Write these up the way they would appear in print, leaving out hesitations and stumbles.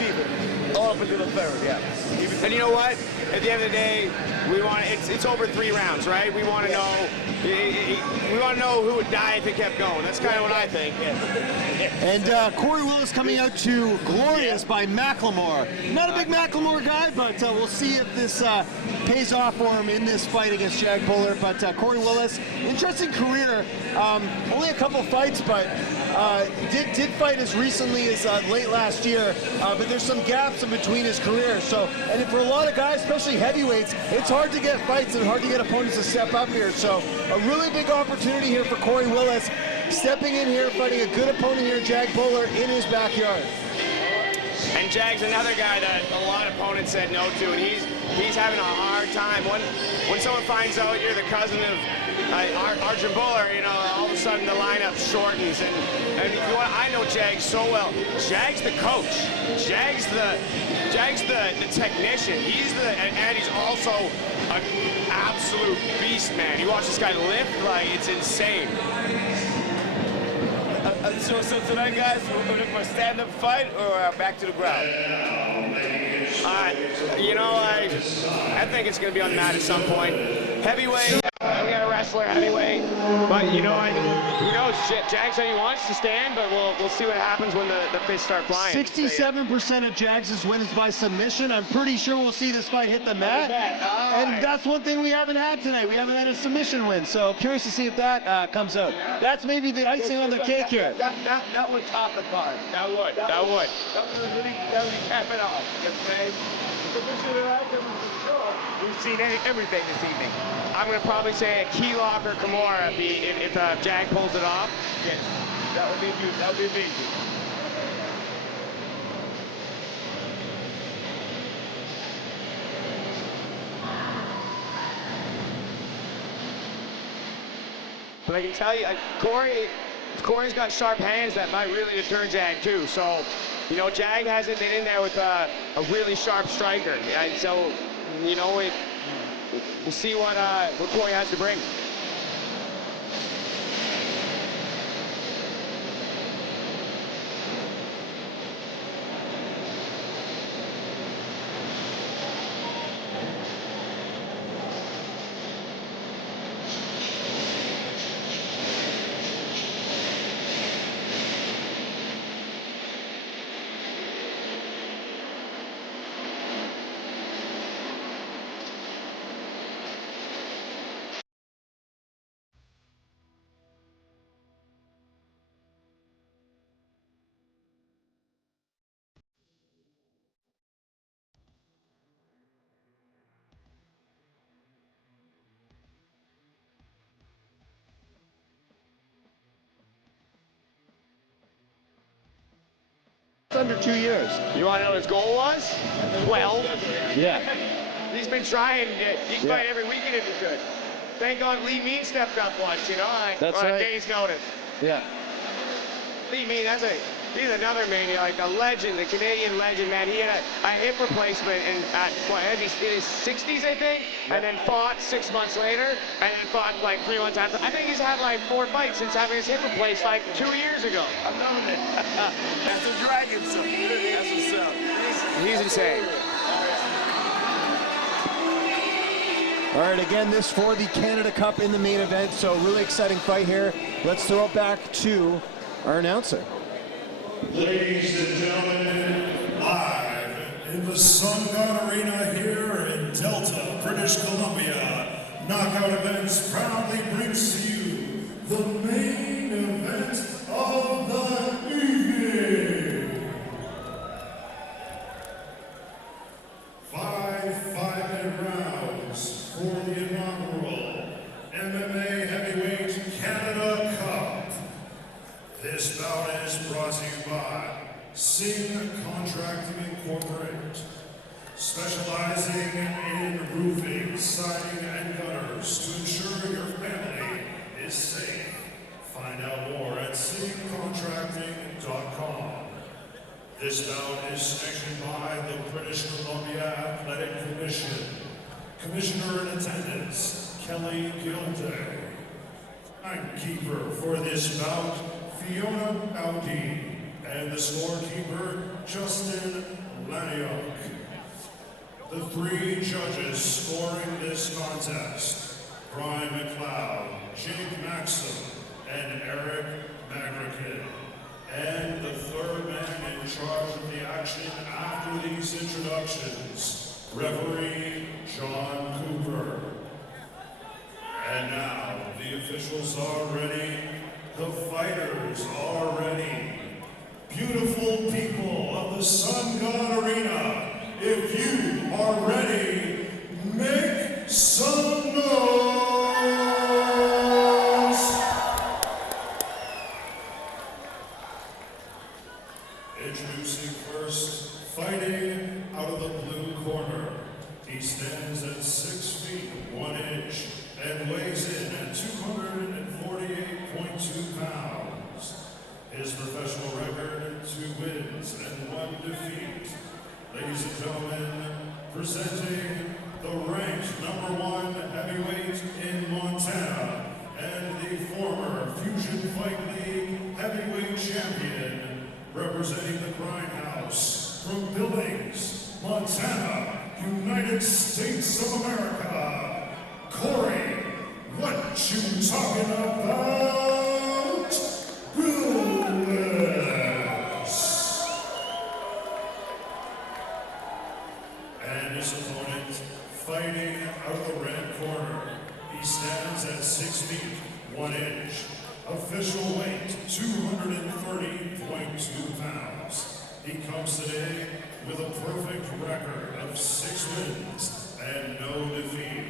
even. All up until the third, yeah. And you know what? At the end of the day, we want it's over 3 rounds, right? We want to know who would die if it kept going. That's kind of what I think. And Corey Willis coming out to Glorious by Macklemore. Not a big Macklemore guy, but we'll see if this pays off for him in this fight against Jag Bhullar. But Corey Willis, interesting career. Only a couple fights, but did fight as recently as late last year. But there's some gaps in between his career. So, and for a lot of guys, especially heavyweights, it's hard to get fights and hard to get opponents to step up here. So, a really big opportunity here for Corey Willis, stepping in here, fighting a good opponent here, Jag Bhullar, in his backyard. And Jag's another guy that a lot of opponents said no to, and he's having a hard time. When someone finds out you're the cousin of Arjun Bhullar, you know, all of a sudden the lineup shortens. And if you want, I know Jag so well. Jag's the coach. Jag's the technician. And he's also an absolute beast, man. You watch this guy lift, like, it's insane. So tonight, guys, we're going for a stand-up fight or back to the ground? You know, I think it's going to be on the mat at some point. Heavyweight, we got a wrestler heavyweight, but you know, who knows? Jag said he wants to stand, but we'll see what happens when the fists start flying. 67% of Jags' win is by submission. I'm pretty sure we'll see this fight hit the mat. And that's one thing we haven't had tonight. We haven't had a submission win, so curious to see if that comes out. That's maybe the icing on the cake here. That would top the card. That would. That would really cap it off. We've seen everything this evening. I'm going to probably say a key lock or Kimura if Jag pulls it off. Yes, that would be huge. That would be amazing. But I can tell you, Corey's got sharp hands that might really deter Jag too. So, you know, Jag hasn't been in there with a really sharp striker. And so, you know, we'll see what Corey has to bring. Under 2 years. You want to know what his goal was? 12. Yeah. He's been trying. He can fight every weekend if he could. Thank God Lee Mean stepped up once, you know, That's on right. a day's notice. Yeah. Lee Mean, he's another man, like a legend, a Canadian legend, man. He had a hip replacement in his 60s, I think, and then fought 6 months later, and then fought like 3 months after. I think he's had like 4 fights since having his hip replaced like 2 years ago. I'm knowing it. That's the dragon, so that's what's up. He's insane. All right, again, this for the Canada Cup in the main event, so really exciting fight here. Let's throw it back to our announcer. Ladies and gentlemen, live in the Sun God Arena here in Delta, British Columbia, Knockout Events proudly brings to you the main event of the evening. 5 5-minute rounds for the inaugural MMA Heavyweight Canada Cup. This bout is brought to you by Singh Contracting Incorporated, specializing in roofing, siding, and gutters to ensure your family is safe. Find out more at singhcontracting.com. This bout is sanctioned by the British Columbia Athletic Commission. Commissioner in attendance, Kelly Gilday. Timekeeper for this bout, Fiona Audi, and the scorekeeper, Justin Laniok. The three judges scoring this contest, Brian McLeod, Jake Maxim, and Eric Magrikin. And the third man in charge of the action after these introductions, referee John Cooper. And now, the officials are ready, the fighters are ready. Beautiful people of the Sun God Arena, if you are ready, make some noise! Introducing first, fighting out of the blue corner. He stands at 6 feet 1 inch and weighs in at 248.2 pounds. His professional record, 2 wins and 1 defeat. Ladies and gentlemen, presenting the ranked #1 heavyweight in Montana and the former Fusion Fight League heavyweight champion, representing the Grindhouse from Billings, Montana, United States of America, Corey, what you talking about? Willis. And his opponent, fighting out of the red corner. He stands at 6 feet 1 inch. Official weight, 230.2 pounds. He comes today with a perfect record of 6 wins and no defeat.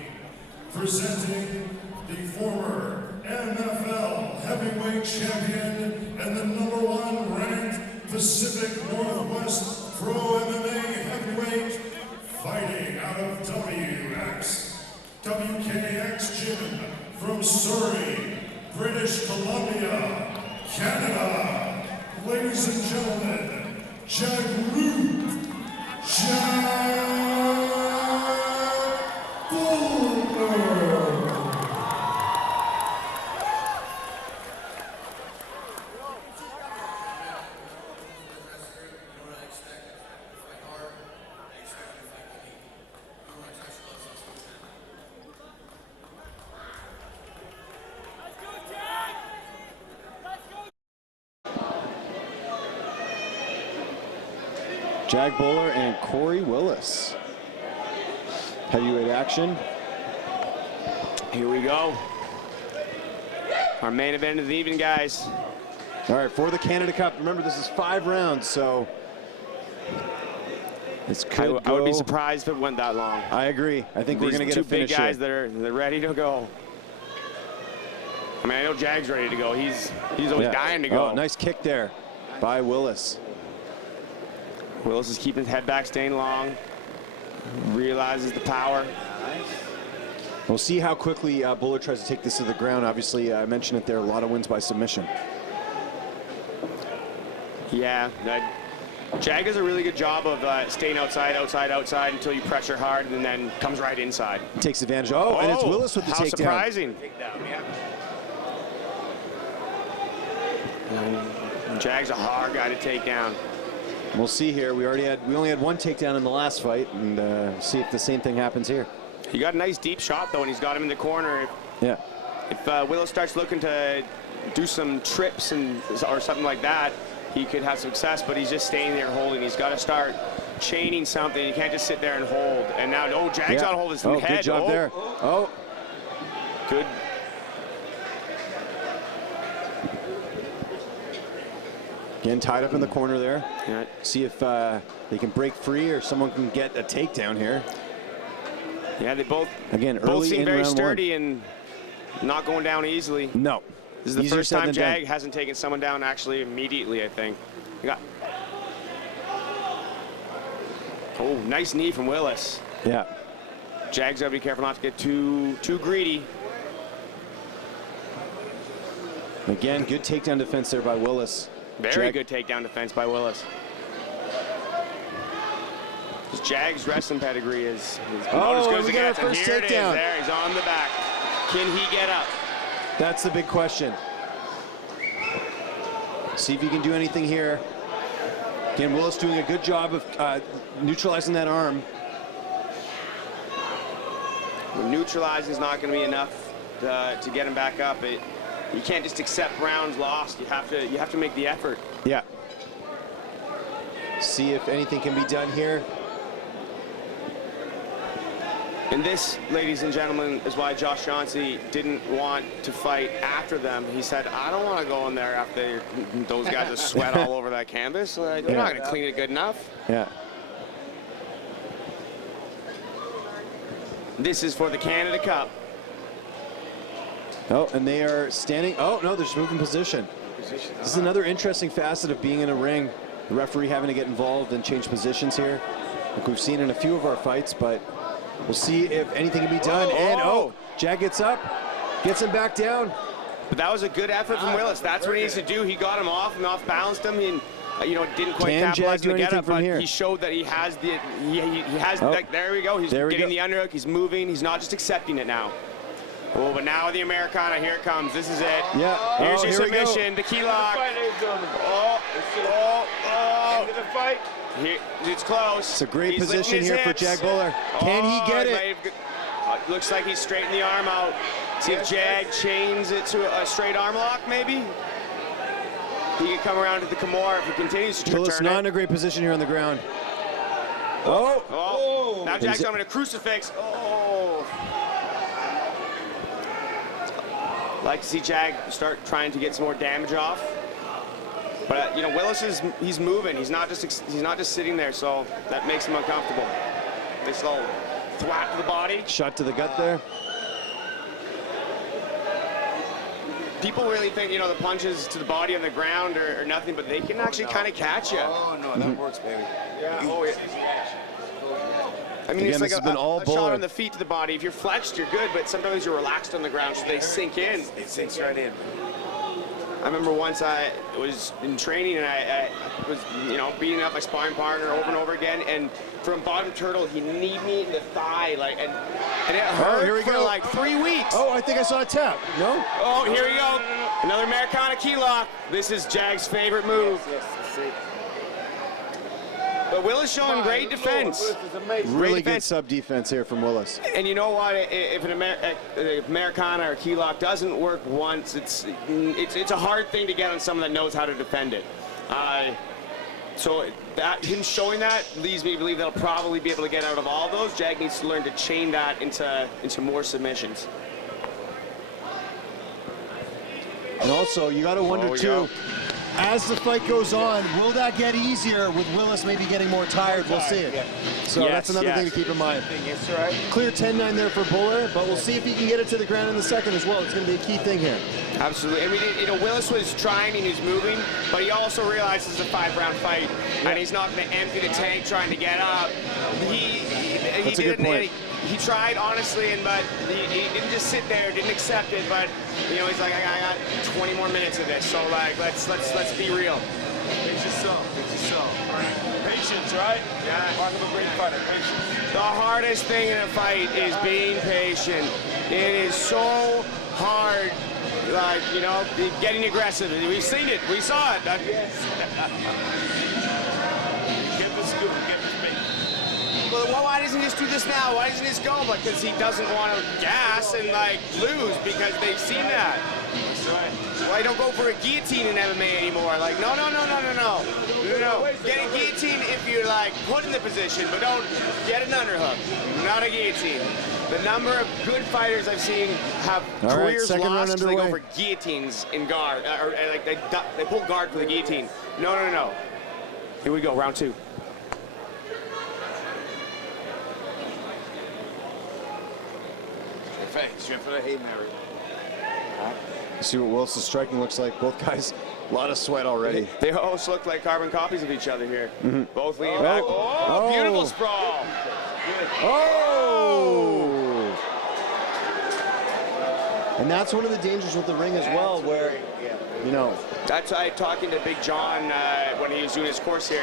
Presenting the former NFL heavyweight champion and the #1 ranked Pacific Northwest Pro MMA heavyweight, fighting out of WKX Gym from Surrey, British Columbia, Canada. Ladies and gentlemen, Jag Bhullar. Jag Bhullar and Corey Willis. Heavyweight action. Here we go. Our main event of the evening, guys. All right, for the Canada Cup. Remember, this is 5 rounds, so this could I would be go- surprised if it went that long. I agree. I think we're going to get a two big finish guys here. they're ready to go. I mean, I know Jag's ready to go. He's always dying to go. Oh, nice kick there by Willis. Willis is keeping his head back, staying long. Realizes the power. We'll see how quickly Bhullar tries to take this to the ground. Obviously, I mentioned it there, a lot of wins by submission. Yeah, Jag does a really good job of staying outside until you pressure hard, and then comes right inside. Takes advantage. Oh, and it's Willis with the how takedown. Surprising. Jag's a hard guy to take down. We'll see here. We only had 1 takedown in the last fight, and see if the same thing happens here. He got a nice deep shot though, and he's got him in the corner. Yeah. If Willis starts looking to do some trips or something like that, he could have success. But he's just staying there holding. He's got to start chaining something. You can't just sit there and hold. And now, Jag's got to hold his head. Good job there. Oh, good. Again, tied up in the corner there. Yeah. See if they can break free or someone can get a takedown here. Yeah, they both early seem in very round sturdy 1. and not going down easily. No. This is the Easier first said time than Jag done. hasn't taken someone down actually immediately, I think. Oh, nice knee from Willis. Yeah. Jag's got to be careful not to get too greedy. Again, good takedown defense there by Willis. Very good takedown defense by Willis. Jag's wrestling pedigree is about as good as it gets. And here it is there. He's on the back. Can he get up? That's the big question. See if he can do anything here. Again, Willis doing a good job of neutralizing that arm. When neutralizing is not going to be enough to get him back up. You can't just accept rounds lost. You have to make the effort. Yeah. See if anything can be done here. And this, ladies and gentlemen, is why Josh Chauncey didn't want to fight after them. He said, I don't want to go in there after those guys just sweat all over that canvas. Like, they're not going to clean it good enough. Yeah. This is for the Canada Cup. Oh, and they are standing. Oh, no, they're just moving position. This is another interesting facet of being in a ring. The referee having to get involved and change positions here, like we've seen in a few of our fights, but we'll see if anything can be done. And Jag gets up, gets him back down. But that was a good effort from Willis. That's what he needs to do. He got him off and off-balanced him. And, didn't quite capitalize on the get-up, but he showed that he has the, like, there we go. He's getting the underhook. He's moving. He's not just accepting it now. Oh, but now the Americana, here it comes. This is it. Yeah. Here's your submission, the key lock. End of the fight. It's close. It's a great position here for Jag Bhullar. Can he get it? Looks like he's straightened the arm out. See if Jag chains it to a straight arm lock, maybe? He can come around to the Kimura if he continues to Willis turn not it. in a great position here on the ground. Oh. Now Jag's on a crucifix. Oh. Like to see Jag start trying to get some more damage off. But Willis he's moving. He's not just sitting there, so that makes him uncomfortable. This little thwack to the body. Shot to the gut there. People really think the punches to the body on the ground are nothing, but they can actually kind of catch you. Oh no, that works, baby. Yeah. Oh yeah. I mean, Again, it's like a shot on the feet to the body. If you're flexed, you're good, but sometimes you're relaxed on the ground, so they sink in. It sinks right in. I remember once I was in training and I was, beating up my sparring partner over and over again, and from bottom turtle, he kneed me in the thigh, and it hurt for like 3 weeks. Oh, I think I saw a tap. No? Oh, here we go. Another Americana key lock. This is Jag's favorite move. Yes, see. But Willis showing great defense. Really good sub defense here from Willis. And you know what? If an Americana or key lock doesn't work once, it's a hard thing to get on someone that knows how to defend it. So him showing that leads me to believe they'll probably be able to get out of all those. Jag needs to learn to chain that into more submissions. And also, you got to wonder too, as the fight goes on, will that get easier with Willis maybe getting more tired? We'll see it. So that's another thing to keep in mind. Clear 10-9 there for Bhullar, but we'll see if he can get it to the ground in the second as well. It's going to be a key thing here. Absolutely. I mean, Willis was trying and he's moving, but he also realizes it's a 5-round fight, and he's not going to empty the tank trying to get up. That's a good point. He tried, honestly, but he didn't just sit there, didn't accept it, but he's like, I got 20 more minutes of this, so like, let's be real. Fix yourself. Patience, right? Yeah. Mark of a great fighter, patience. The hardest thing in a fight is being patient. It is so hard, getting aggressive. We've seen it. We saw it. Yes. Give the scoop. Give the space. Well, why doesn't he just do this now? Why doesn't he just go? Because he doesn't want to gas and lose because they've seen that. That's right. Why don't go for a guillotine in MMA anymore? No. Get a guillotine if you're put in the position, but don't get an underhook. Not a guillotine. The number of good fighters I've seen have careers lost because they go for guillotines in guard, or they pull guard for the guillotine. No. Here we go, round 2. Straight for the Hail Mary. See what Willis' striking looks like. Both guys, a lot of sweat already. They almost look like carbon copies of each other here. Both leaning back. Oh, beautiful sprawl. Oh! And that's one of the dangers with the ring as well, where, That's talking to Big John when he was doing his course here.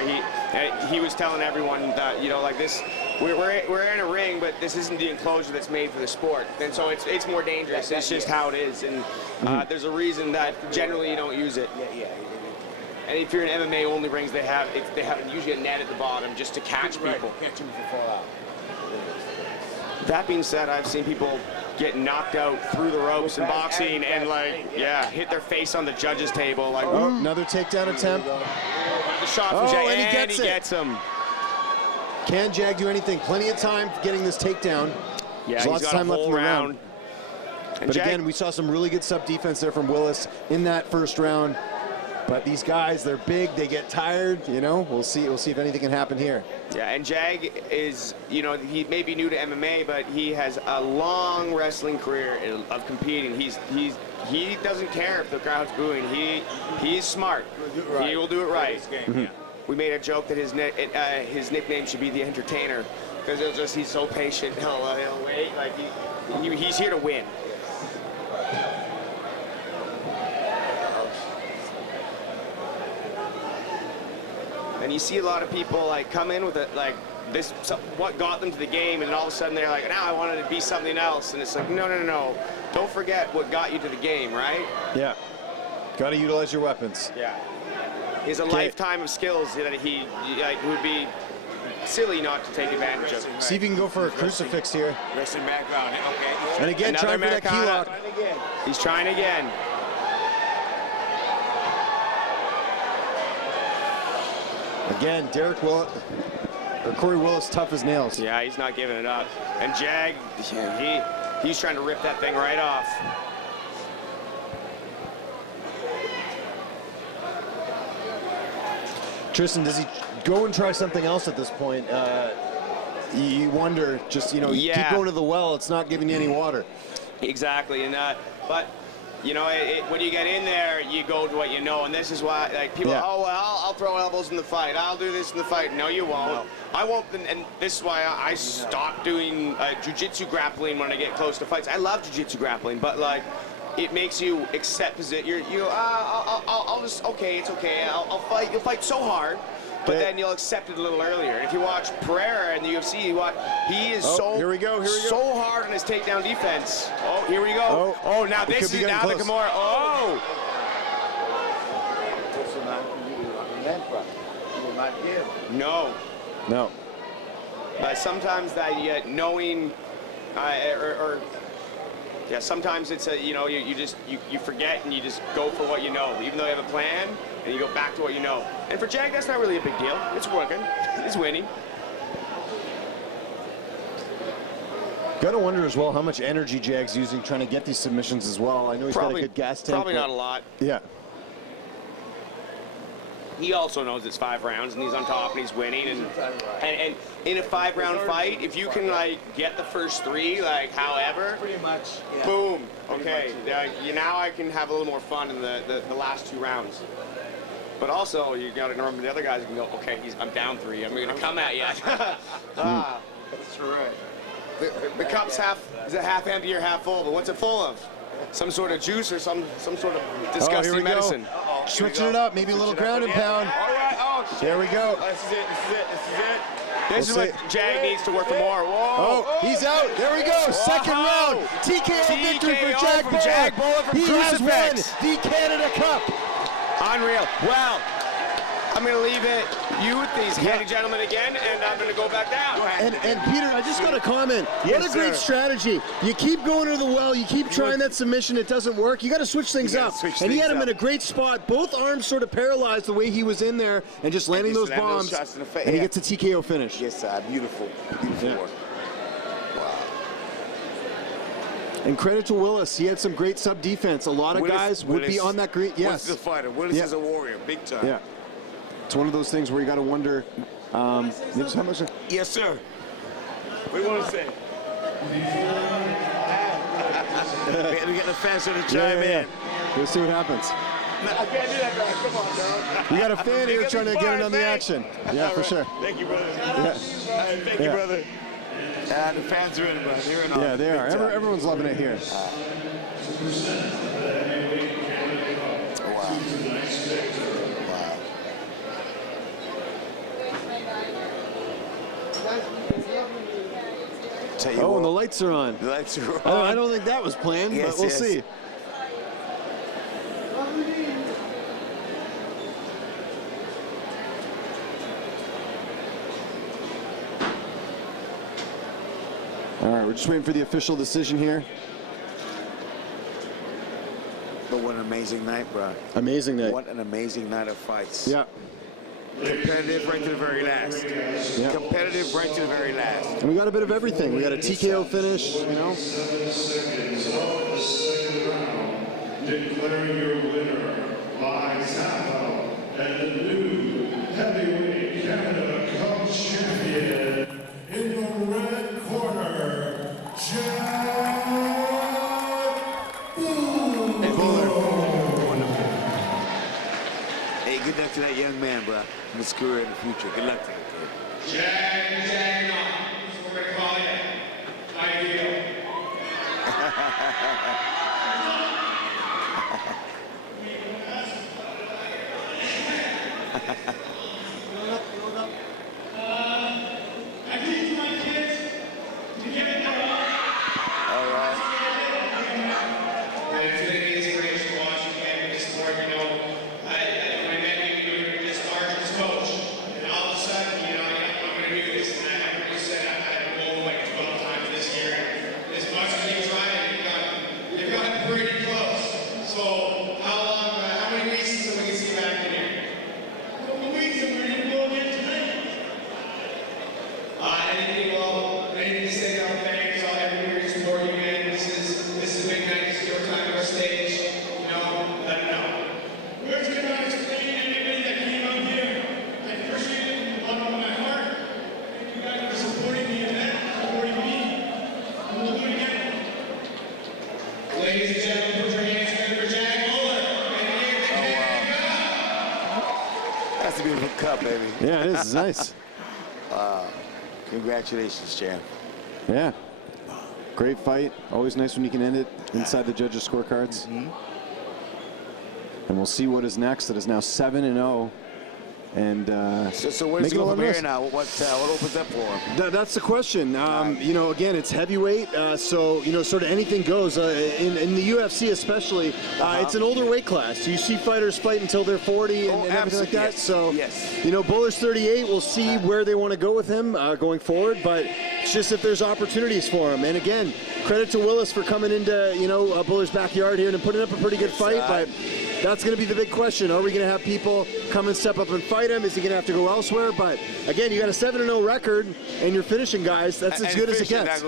He was telling everyone that this. We're in a ring, but this isn't the enclosure that's made for the sport, and so it's more dangerous. It's just how it is, and there's a reason that generally you don't use it. Yeah. And if you're in MMA-only rings, they have usually a net at the bottom just to catch people. Catch him before fall out. That being said, I've seen people get knocked out through the ropes in boxing and hit their face on the judges' table. Like, Oh, another takedown attempt. the shot from Jag, and he gets him. Can Jag do anything? Plenty of time for getting this takedown. Yeah, There's he's lots of got time a left in whole the round. round. And But Jag, again, we saw some really good sub defense there from Willis in that first round. But these guys, they're big, they get tired, you know. We'll see if anything can happen here. yeah, and Jag is, he may be new to MMA, but he has a long wrestling career of competing. He doesn't care if the crowd's booing. He's smart. He will do it right. We made a joke that his nickname should be the Entertainer, because he's so patient. He'll wait. Like he's here to win. And you see a lot of people like come in with it like this, what got them to the game, and all of a sudden they're like, now I wanted to be something else. And it's like, no. Don't forget what got you to the game, right? Yeah. Got to utilize your weapons. Yeah. He has a lifetime of skills that he would be silly not to take advantage of. See if you can go for a crucifix here. Wrestling background. Okay. And again, Another trying for that key Americana. lock. He's trying again. Again, Corey Willis, tough as nails. Yeah, he's not giving it up. And Jag, he's trying to rip that thing right off. Tristan, does he go and try something else at this point? You wonder, just, keep going to the well. It's not giving you any water. Exactly, and but when you get in there, you go to what you know, and this is why people. Yeah. Oh well, I'll throw elbows in the fight. I'll do this in the fight. No, you won't. No. I won't. And this is why I stopped doing jiu-jitsu grappling when I get close to fights. I love jiu-jitsu grappling, but it makes you accept I'll just it's okay. I'll fight. You'll fight so hard. But then you'll accept it a little earlier. And if you watch Pereira in the UFC, he is Here we go. so hard on his takedown defense. Oh, here we go. Oh, now It this could be is now getting the close. Kimura. Oh! He will not give. No. No. But sometimes that knowing, sometimes it's you forget and you just go for what you know, even though you have a plan, and you go back to what you know. And for Jag, that's not really a big deal. It's working. He's winning. Got to wonder as well how much energy Jag's using trying to get these submissions as well. I know he's got a good gas tank. Probably not a lot. Yeah. He also knows it's 5 rounds, and he's on top, and he's winning. And in a 5-round fight, if you can get the first 3, however, Pretty much. Yeah. boom. Okay, now I can have a little more fun in the last 2 rounds. But also, you got to remember the other guys can go, okay, I'm down 3. I'm going to come at you. That's right. The cup's is it half empty or half full? But what's it full of? Some sort of juice or some sort of disgusting here we go. medicine. Switching it up, maybe a little ground and pound. All right. Oh, shit. There we go. This is it. This is We'll what see. Jag needs to work for more. Whoa! Oh, he's out. There we go. Second Whoa. round. TKO victory for TKO Jag from Bhullar. Jag Bhullar from He has won Crucifix. the Canada Cup. Unreal. Well, I'm going to leave you with these handy gentlemen again, and I'm going to go back down. And Peter, I just got a comment. Yes, What a great sir. strategy. You keep going to the well, you keep trying that submission, it doesn't work. You got to switch things gotta up. switch And he things had him in up. a great spot. Both arms sort of paralyzed the way he was in there and just landing just those land those bombs. shots in the face. And he Yeah. gets a TKO finish. Yes, sir. Beautiful Yeah. work. And credit to Willis. He had some great sub defense. A lot of guys would be on that green. Willis Yes. is a fighter. Willis Yeah. is a warrior, big time. Yeah. It's one of those things where you got to wonder how much. Yes, sir. What do you want to say? We got the fans to chime in. We'll see what happens. I can't do that, guys. Come on, dog. You got a fan here Nigga, trying to be get in fine, on the man. action. Yeah, All for right. sure. Thank you, brother. Yeah. All right, thank you, Yeah. brother. The fans are in, brother. They're in on Yeah, it. they Big are. time. Everyone's loving it here. Wow. Tell you Oh, and the what, lights are on. the lights are on. I don't think that was planned, Yes, but we'll yes. see. All right, we're just waiting for the official decision here. But what an amazing night, bro. Amazing night. What an amazing night of fights. Yeah. Competitive right to the very last. Yeah. Competitive right to the very last. And we got a bit of everything. We got a TKO finish, you know. 7 seconds of the second round. Declaring your winner by tap out and the new heavyweight Canada Cup champion in the red corner, Jag Bhullar. Wonderful. Hey, good luck to that young man, bro. In his career in the future. Good luck to him, kid. Jag on. That's what we call you. How do you feel? I teach my kids to get it done. All right. It's been an inspiration to watch you play this sport. You know, when I met you, you were just Arjun's coach, and all of a sudden, you know, I'm going to do this, and I really said I had to roll like 12 times this year. And as much as you try, you've got it pretty close. So how long? How many weeks until we can see you back in here? A couple weeks, and we're ready to go again tonight. Anything to say about thanks all everybody who support you, man. This is a big night. This is your time on stage. You know, let them know. Words cannot explain everybody that came out here. I appreciate it from the bottom of my heart. Thank you guys for supporting the event, supporting me. And we'll do it again. Ladies and gentlemen, put your hands together for Jag Bhullar. That's a beautiful cup, baby. Yeah, it is. It's nice. Congratulations, champ. Yeah. Great fight. Always nice when you can end it inside the judges' scorecards. And we'll see what is next. It is now 7-0. And So where does he making a go lot from of here noise. now? What opens up for him? That's the question. You know, again, it's heavyweight, so you know, sort of anything goes. In the UFC, especially, it's an older weight class. You see fighters fight until they're 40 and everything like that. Yes. So, Yes. you know, Bhullar's 38. We'll see where they want to go with him going forward. But it's just if there's opportunities for him. And again, credit to Willis for coming into Bhullar's backyard here and putting up a pretty good fight. But that's going to be the big question. Are we going to have people come and step up and fight him? Is he going to have to go elsewhere? But again, you got a 7-0 record, and you're finishing guys. That's as good as it gets.